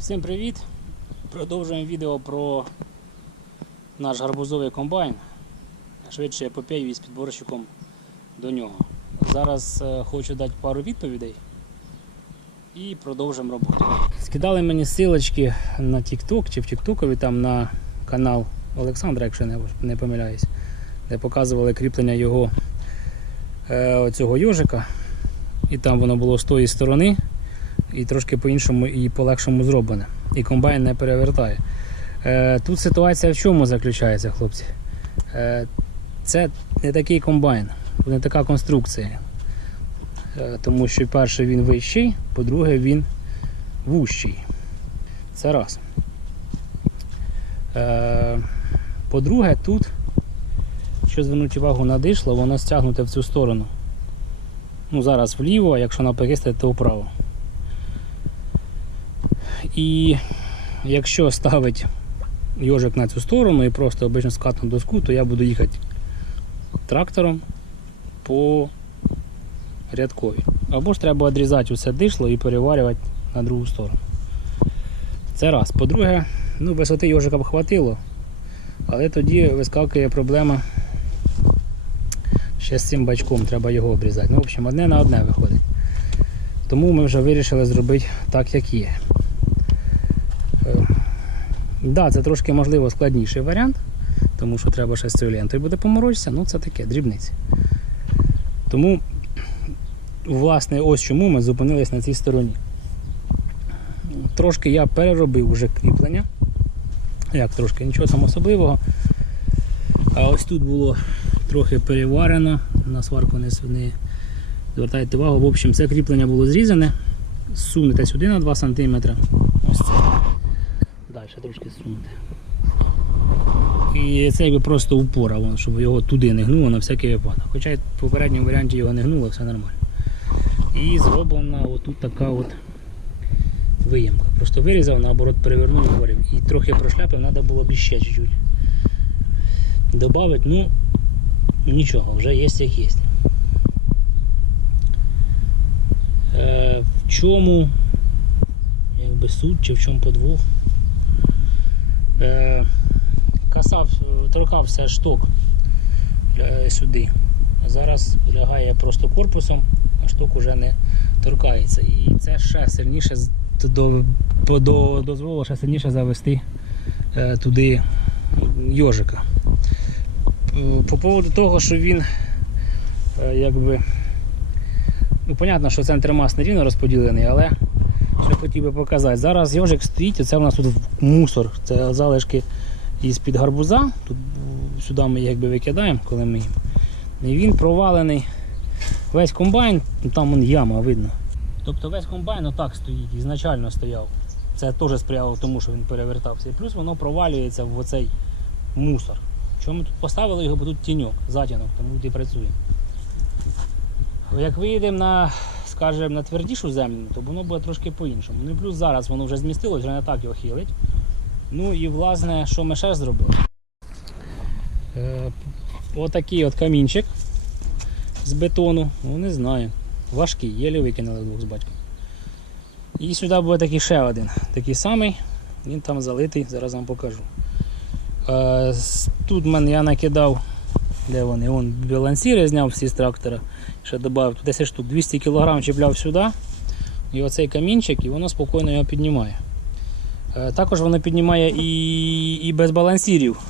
Всім привіт! Продовжуємо відео про наш гарбузовий комбайн. Швидше епопею із підборщиком до нього. Зараз е, хочу дати пару відповідей і продовжимо роботу. Скидали мені силочки на TikTok чи в TikTokovі там на канал Олександра, якщо не, помиляюсь, де показували кріплення його е, оцього йожика. І там воно було з тої сторони і трошки по-іншому і полегшому зроблене. І комбайн не перевертає. Е, тут ситуація в чому заключається, хлопці? Е, це не такий комбайн, не така конструкція. Е, тому що, перше, він вищий, по-друге, він вущий. Це раз. По-друге, тут, що звернути увагу на дишло, воно стягнуте в цю сторону. Ну, зараз вліво, а якщо навпаки, то вправо. І якщо ставить йожик на цю сторону і просто обично скатну доску, то я буду їхати трактором по рядкові. Або ж треба відрізати усе дишло і переварювати на другу сторону. Це раз. По-друге, ну, висоти йожика б хватило, але тоді вискакує проблема ще з цим бачком, треба його обрізати. Ну, в общем, одне на одне виходить. Тому ми вже вирішили зробити так, як є. Да, це трошки можливо складніший варіант, тому що треба ще з цією лентою буде поморочитися, ну це таке, дрібниці. Тому, власне, ось чому ми зупинились на цій стороні. Трошки я переробив вже кріплення. Як трошки, нічого там особливого. А ось тут було трохи переварено, на сварку не, не звертайте увагу. В общем, це кріплення було зрізане. Сунете сюди на 2 см. Ось це. Далі трошки сунути. І це якби просто упора, вон, щоб його туди не гнуло на всякий випадок. Хоча в попередньому варіанті його не гнуло, все нормально. І зроблена отут така от виємка. Просто вирізав, наоборот, перевернув і. І трохи прошляпив, треба було б ще чуть-чуть. Добавити, ну нічого, вже є як є. Е, в чому якби суть чи в чому подвох? Е, касав, торкався шток е, сюди. Зараз лягає просто корпусом, а шток уже не торкається. І це ще сильніше до, до, дозволило ще сильніше завести е, туди йожика. По поводу того, що він якби. Ну, понятно, що центр мас не рівно розподілений, але що хотів би показати. Зараз йожик стоїть, оце у нас тут мусор. Це залишки із-під гарбуза. Тут сюди ми їх викидаємо, коли ми їм. І він провалений. Весь комбайн, ну там вон яма видно. Тобто весь комбайн отак стоїть, ізначально стояв. Це теж сприяло тому, що він перевертався. І плюс воно провалюється в оцей мусор. Чому ми тут поставили його, бо тут тіньок, затінок, тому і працює. Як виїдемо на, скажімо, на твердішу землю, то воно буде трошки по-іншому. Ну і плюс зараз воно вже змістилось, вже не так його хилить. Ну і власне, що ми ще зробили? Е, отакий от камінчик з бетону, ну не знаю, важкий, єлі викинули вдвох з батьком. І сюди буде такий ще один, такий самий, він там залитий, зараз вам покажу. Е, тут мене я накидав, де вони, вон балансіри зняв всі з трактора, ще додав 10 штук, 200 кг чіпляв сюди. І оцей камінчик, і воно спокійно його піднімає. Е, Також воно піднімає і, і без балансірів.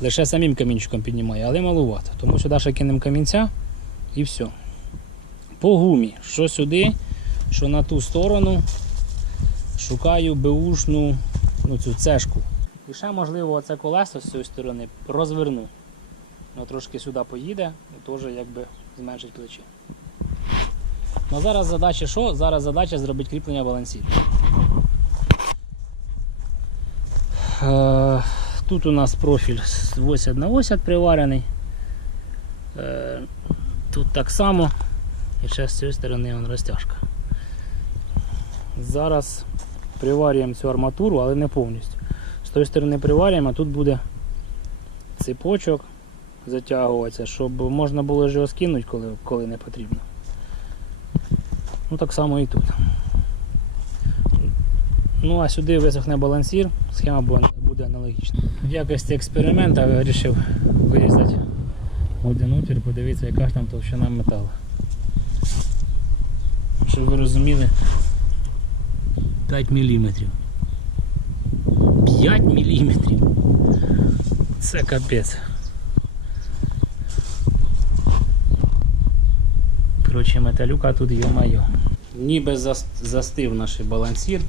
Лише самим камінчиком піднімає, але малувато. Тому сюди ще кинемо камінця і все. По гумі, що сюди, що на ту сторону, шукаю беушну ну, цю цешку. І ще можливо оце колесо з цієї сторони розверну. Воно трошки сюди поїде, і теж якби зменшить плечі. Ну зараз задача що? Зараз задача зробити кріплення балансів. Е, Тут у нас профіль з 80 на 80 приварений. Е, Тут так само. І ще з цієї сторони вон розтяжка. Зараз приварюємо цю арматуру, але не повністю. З тої сторони приварюємо, а тут буде ципочок затягуватися, щоб можна було ж його скинути, коли, коли не потрібно. Ну так само і тут. Ну а сюди висохне балансір, схема буде- аналогічна. В якості експерименту я вирішив вирізати один отвір, подивитися, яка ж там товщина металу. Щоб ви розуміли, 5 мм. 5 мм. Це капець. Коротше, металюка тут йо-майо. Ніби застив наш балансір.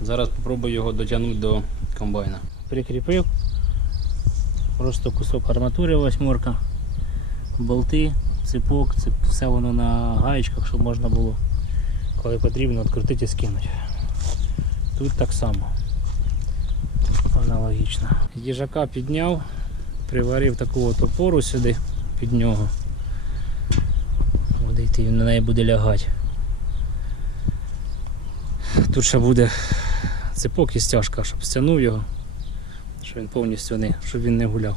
Зараз спробую його дотягнути до комбайна. Прикріпив. Просто кусок арматури восьмерка, болти, ципок, це все воно на гаєчках, щоб можна було, коли потрібно, відкрутити і скинути. Тут так само. Аналогічно. Їжака підняв, приварив таку от опору сюди під нього. Йти, він на неї буде лягати. Тут ще буде ципок і стяжка, щоб стягнув його, щоб він повністю не, щоб він не гуляв.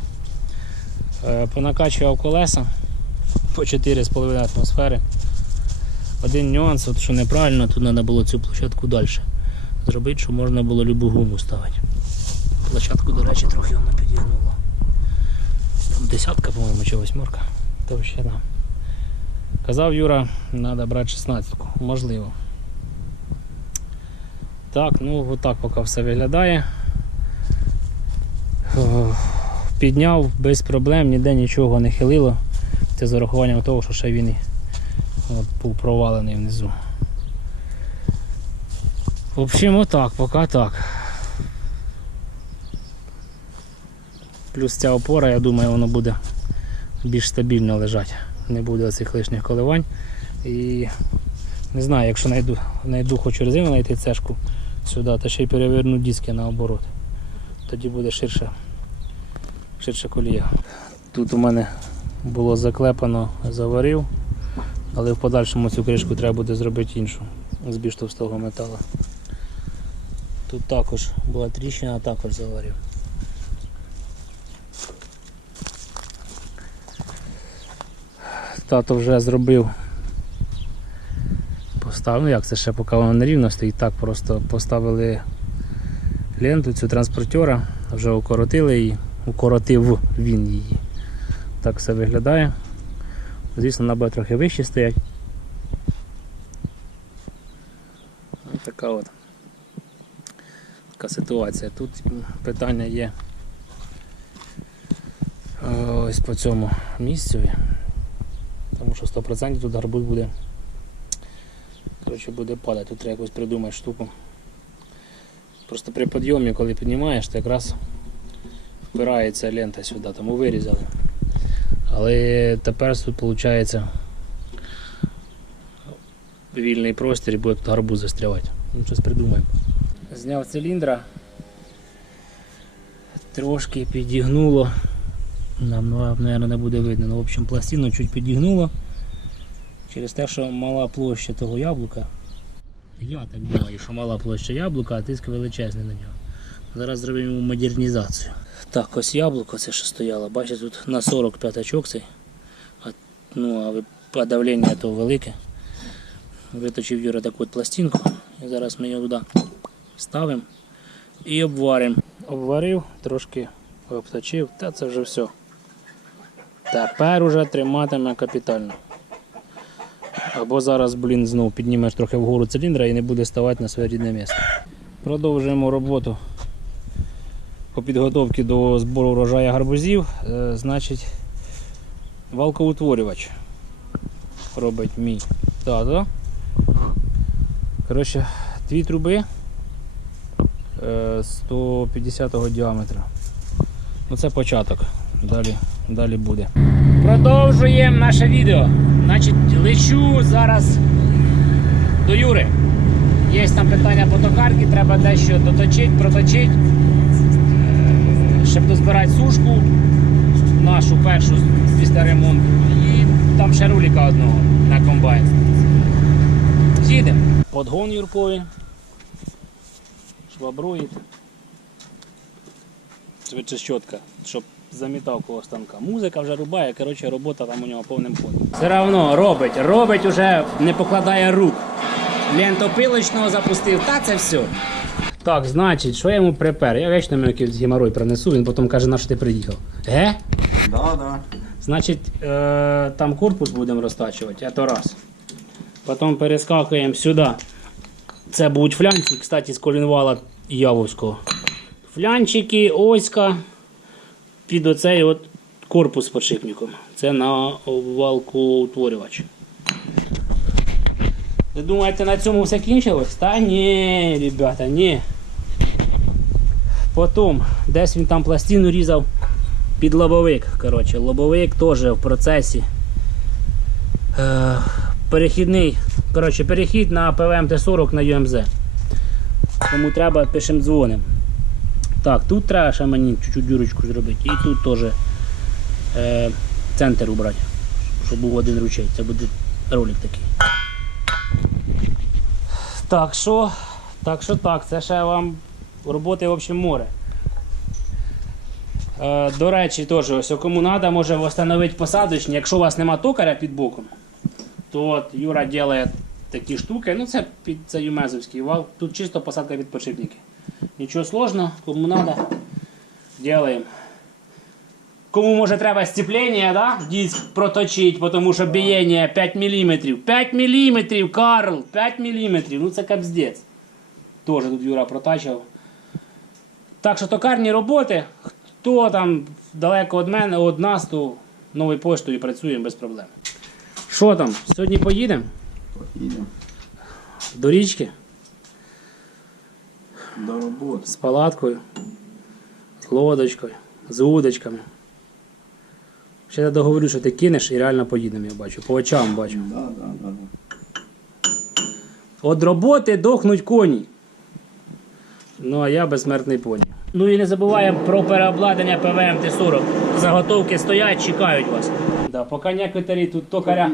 Е, Понакачував колеса по 4,5 атмосфери. Один нюанс, от що неправильно, тут треба було цю площадку далі зробити, щоб можна було любу гуму ставити. Площадку, до речі, трохи воно підігнуло. Там десятка, по-моєму, чи восьмерка. Товщина. Казав Юра, треба брати 16 можливо. Так, ну отак поки все виглядає. Підняв без проблем, ніде нічого не хилило. Це з урахуванням того, що ще він от, був провалений внизу. В общем, отак, поки так. Плюс ця опора, я думаю, воно буде більш стабільно лежати. Не буде цих лишніх коливань. І не знаю, якщо знайду, знайду хочу резину знайти цешку сюди, та ще й переверну диски наоборот. Тоді буде ширше, ширша колія. Тут у мене було заклепано, заварив, але в подальшому цю кришку треба буде зробити іншу з більш товстого металу. Тут також була тріщина, також заварив. Тато вже зробив. Поставив, ну як це ще поки воно нерівно стоїть, так просто поставили ленту цю транспортера, вже укоротили її, укоротив він її. Так все виглядає. Звісно, вона буде трохи вище стоять. Ось така от така ситуація. Тут питання є е, ось по цьому місцю. Що 100% тут гарбуз буде. Коротше, буде падати. Тут треба якось придумати штуку. Просто при підйомі, коли піднімаєш, то якраз впирається лента сюди, тому вирізали. Але тепер тут виходить вільний простір і буде тут гарбуз застрявати. Ну, щось придумаємо. Зняв циліндра, трошки підігнуло. Нам, мабуть, не буде видно. Ну, в общем, пластину чуть підігнуло. Через те, що мала площа того яблука. Я так думаю, що мала площа яблука, а тиск величезний на нього. Зараз зробимо йому модернізацію. Так, ось яблуко, це що стояло. Бачите, тут на 40 п'ятачок цей. А, ну, а давлення то велике. Виточив Юра таку от пластинку. І зараз ми його туди ставимо і обваримо. Обварив, трошки обточив, та це вже все. Тепер уже триматиме капітально. Або зараз, блін, знов піднімеш трохи вгору циліндра і не буде ставати на своє рідне місце. Продовжуємо роботу по підготовці до збору врожаю гарбузів. Е, значить, валкоутворювач робить мій тато. Коротше, дві труби е, 150 діаметра. Ну це початок. Далі, далі буде. Продовжуємо наше відео. Значить, лечу зараз до Юри. Є там питання по токарки, треба дещо доточити, проточити, е, щоб дозбирати сушку, нашу першу після ремонту. І там ще руліка одного на комбайн. Їдемо. Подгон Юркові. Швабруїть. Швидше щотка, щоб замітав коло станка. Музика вже рубає, коротше, робота там у нього повним ходом. Все одно робить, робить уже, не покладає рук. лентопилочного запустив. Та це все. Так, значить, що я йому припер? Я вічно мені якийсь геморой принесу, він потім каже, на що ти приїхав. Ге? Да, да. Значить, е, там корпус будемо розтачувати, це раз. Потім перескакуємо сюди. Це будуть флянці, кстати, з колінвала Явовського. Флянчики, оська під оцей от корпус подшипником. Це на валкоутворювач. Ви думаєте, на цьому все кінчилось? Та ні, ребята, ні. Потім, десь він там пластину різав під лобовик. Коротше, лобовик теж в процесі. Е, перехідний. Коротше, перехід на ПВМТ-40 на ЮМЗ. Кому треба, пишемо дзвоним. Так, тут треба ще мені чуть-чуть дюрочку зробити. І тут теж е, центр убрати. Щоб був один ручей. Це буде ролик такий. Так що, так що так, це ще вам роботи в общем море. Е, До речі, теж, ось кому треба, може встановити посадочні. Якщо у вас нема токаря під боком, то от Юра робить такі штуки. Ну це під це юмезовський вал. Тут чисто посадка під подшипники. Нічого сложного, кому треба, робимо. Кому може треба сцеплення, да? диск проточити, тому що бієння 5 мм. 5 мм, Карл, 5 мм. Ну це капздець. Теж тут Юра протачив. Так що токарні роботи, хто там далеко від мене, від нас, то новою поштою працюємо без проблем. Що там? Сьогодні поїдемо Їдемо. до річки До роботи. з палаткою, з лодочкою, з удочками. Ще я договорю, що ти кинеш і реально поїдемо, я бачу. По очам бачу. Да, да, да, да. От роботи дохнуть коні. Ну, а я безсмертний поні. Ну і не забуваємо про переобладнання ПВМ Т-40. Заготовки стоять, чекають вас. Да, поки некоторі тут токаря.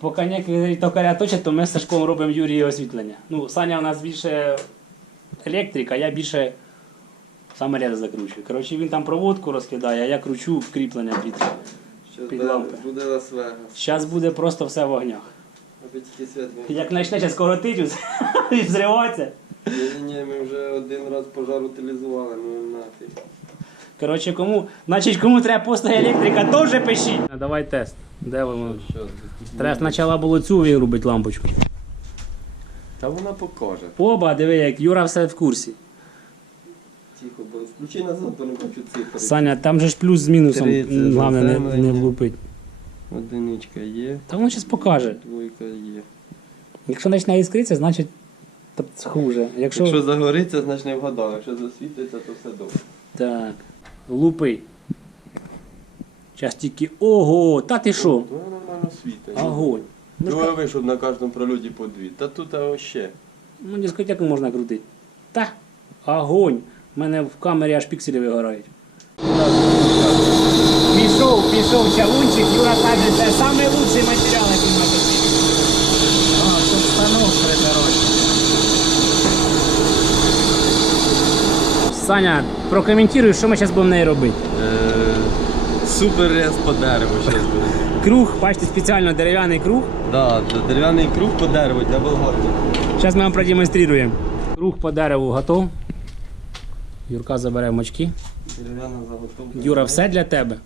Поки некоторі токаря точать, то ми з Сашком робимо Юрії освітлення. Ну, Саня у нас більше електрика, я більше саморез закручую. Коротше, він там проводку розкидає, а я кручу кріплення під. Під лампи. буде Лас-Вегас. Зараз буде просто все в огнях. Аби тільки світ не... Як почне зараз коротить і взриватися. Ні, ні, ми вже один раз пожар утилізували, ну нафіг. Коротше, кому, значить, кому треба просто електрика, теж пишіть. Давай тест. Де воно? Що? Треба спочатку було цю вирубити лампочку. Та вона покаже. Оба, диви, як Юра все в курсі. Тихо, бо включи назад, то не бачу цифри. Саня, там же ж плюс з мінусом. Три, це Головне не, заземлення. не влупить. Одиничка є, Та воно зараз покаже. двойка є. Якщо почне іскритися, значить хуже. Якщо... Якщо загориться, значить не вгадав. Якщо засвітиться, то все добре. Так, лупи. Зараз тільки. Ого! Та ти що? То нормально світить. Огонь. Ну, Ну, а ви, щоб на кожному прольоті по дві. Та тут а ще. ну дискотеку можна крутити. Та, огонь. У мене в камері аж пікселі вигорають. Пішов, пішов чавунчик, Юра каже, це найкращий матеріал, який на потрібен. А, тут станок придорожний. Саня, прокоментуй, що ми зараз будемо нею робити. Супер рез по дереву зараз буде. Круг, бачите, спеціально дерев'яний круг. Да, дерев'яний круг по дереву для болгарки. Зараз ми вам продемонструємо. Круг по дереву готов. Юрка забере мочки. Дерев'яна заготовка. Юра, все для тебе.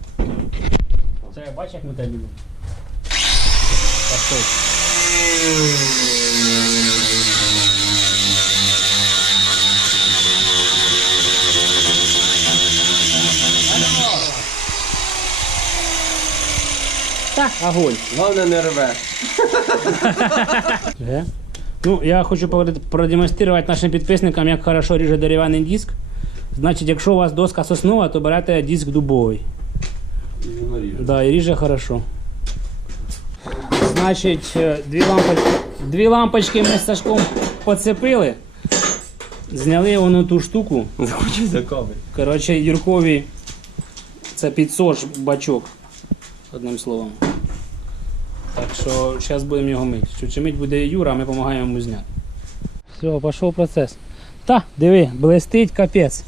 Це бачиш, як ми тебе любимо. Так, огонь. Головне не рве. Ге. Ну, я хочу продемонструвати нашим підписникам, як хорошо ріже дерев'яний диск. Значить, якщо у вас доска соснова, то берете диск дубовий. Да, і ріже хорошо. Значить, е, дві лампочки, дві лампочки ми з Сашком поцепили. Зняли воно ту штуку. Коротше, Юркові це підсож бачок. Одним словом. Так що зараз будемо його мити. Чи мить буде Юра, а ми допомагаємо йому зняти. Все, пішов процес. Та, диви, блистить капець.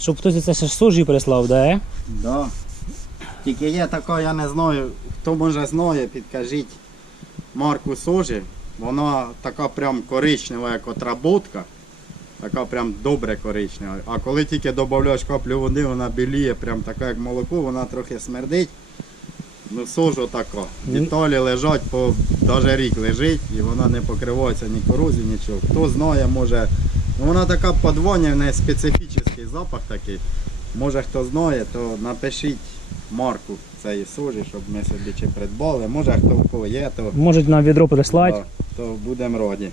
Щоб хтось це ще сужі прислав, да? е? Да. Тільки є така, я не знаю, хто може знає, підкажіть марку сожі. Вона така прям коричнева, як отработка. Така прям добре коричнева. А коли тільки додаєш каплю води, вона біліє, прям така як молоко, вона трохи смердить. Ну, сожа така. Деталі лежать, по навіть рік лежить і вона не покривається ні корозією, нічого. Хто знає, може. Ну, вона така подвоня, в неї специфічний запах такий. Може хто знає, то напишіть марку цієї сожі, щоб ми собі чи придбали. Може хто в кого є, то, Можуть нам відро прислати. да, то будемо раді.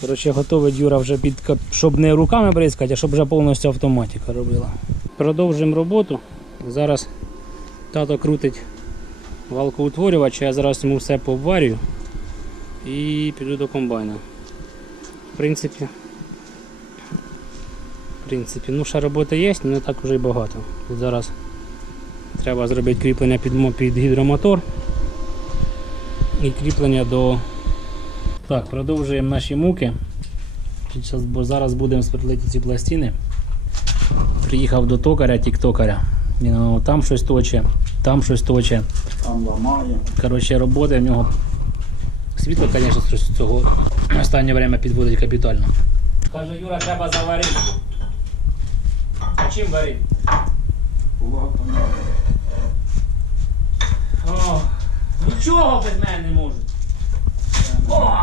Коротше, готовий Юра вже під кап- щоб не руками бризкати, а щоб вже повністю автоматика робила. Продовжуємо роботу. Зараз тато крутить валкоутворювач, я зараз йому все пообварюю і піду до комбайна. В принципі, в принципі, ну ще роботи є, але не так вже й багато. Тут зараз треба зробити кріплення під, під гідромотор і кріплення до так, продовжуємо наші муки. Бо зараз будемо сверлити ці пластини. Приїхав до токаря, тіктокаря. Він там щось точе, там щось точе. Там ламає. Коротше, роботи в нього. Світло, звісно, щось цього останнє время підводить капітально. Каже, Юра, треба заварити. А чим варити? О, нічого без мене не можуть. О!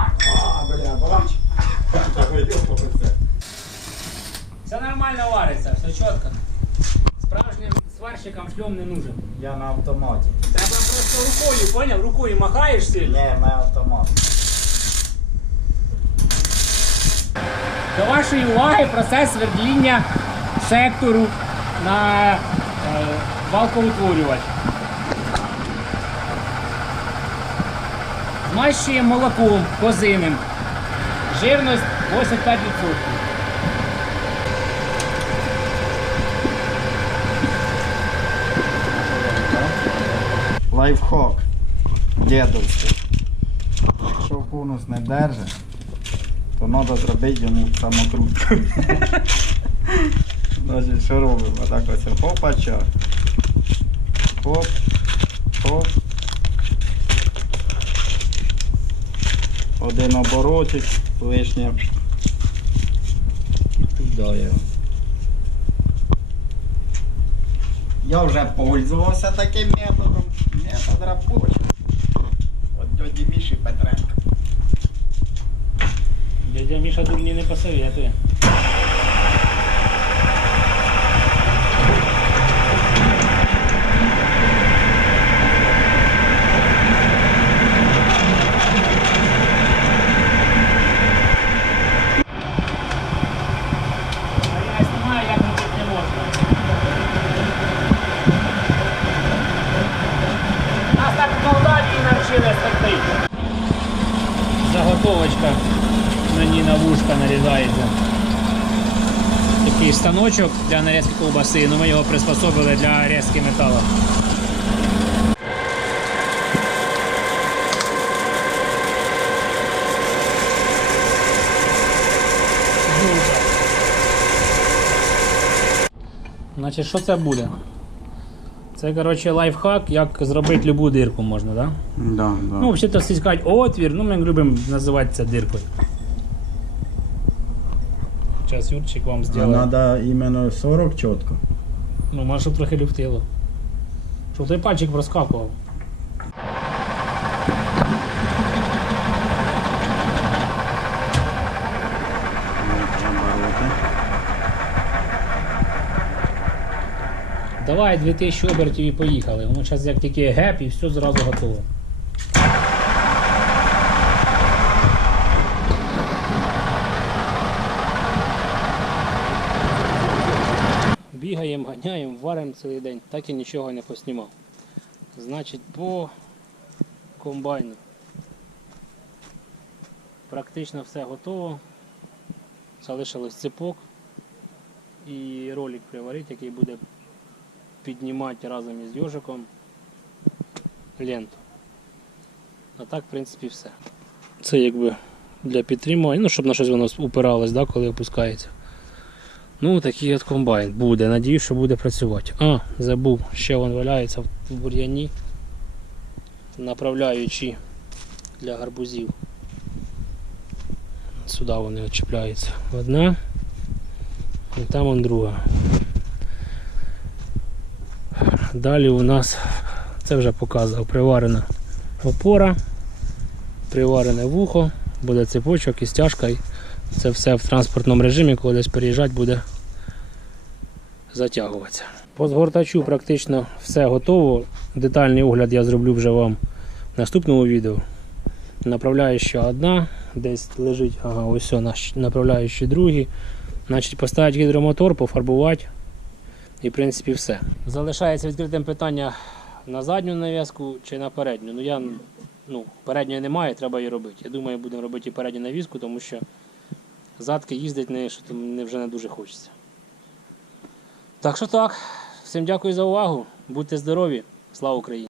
Бля, бач. Все нормально вариться, все чітко. Справжнім сварщикам шльом не нужен. Я на автоматі. Треба просто рукою, поняв? Рукою махаєш сильно. Ні, ми автомат. До вашої уваги процес свердління сектору на е, валкоутворювач. Змащуємо молоком козиним. Жирність 85%. Лайфхак. Дідовський. Якщо конус не держить, то треба зробити йому самокрутку. Значить, що робимо? Так ось хопача. Хоп, хоп. Один оборотик, лишнє. І туди його. Я вже пользувався таким методом. Метод робочий. От дяді Міші Петренка. Дядя Міша тут мені не посоветує. Такий станочок для нарізки ковбаси, ну ми його приспособили для різки металу. Значить, що це буде? Це, коротше, лайфхак, як зробити любу дирку можна, так? Да? Да, да. Ну, взагалі всі кажуть отвір, ну ми любимо називати це диркою. Зараз Юрчик вам А зробить. треба іменно 40 чітко. Ну, може, щоб трохи люфтило. Щоб той пальчик проскакував. Давай 2000 обертів і поїхали. Воно зараз як тільки геп і все зразу готово. Бігаємо, ганяємо, варимо цілий день, так і нічого не поснімав. Значить, по комбайну. Практично все готово. Залишилось цепок і ролик приварити, який буде піднімати разом із йожиком ленту. А так, в принципі, все. Це якби для підтримування, ну, щоб на щось воно упиралось, да, коли опускається. Ну, такий от комбайн буде. Надіюсь, що буде працювати. А, забув, ще він валяється в бур'яні. Направляючи для гарбузів. Сюди вони відчіпляються. Одна. І там он друга. Далі у нас, це вже показував, приварена опора, приварене вухо, буде цепочок і стяжка. І це все в транспортному режимі, коли десь переїжджати буде затягуватися. По згортачу практично все готово. Детальний огляд я зроблю вже вам в наступному відео. Направляюча одна, десь лежить, ага, ось направляючі другі. Значить, поставити гідромотор, пофарбувати. І в принципі все. Залишається відкритим питання на задню нав'язку чи на передню. Ну я ну, передньої немає, треба її робити. Я думаю, будемо робити і передню навіску, тому що задки їздить не, що не вже не дуже хочеться. Так що так. Всім дякую за увагу. Будьте здорові. Слава Україні!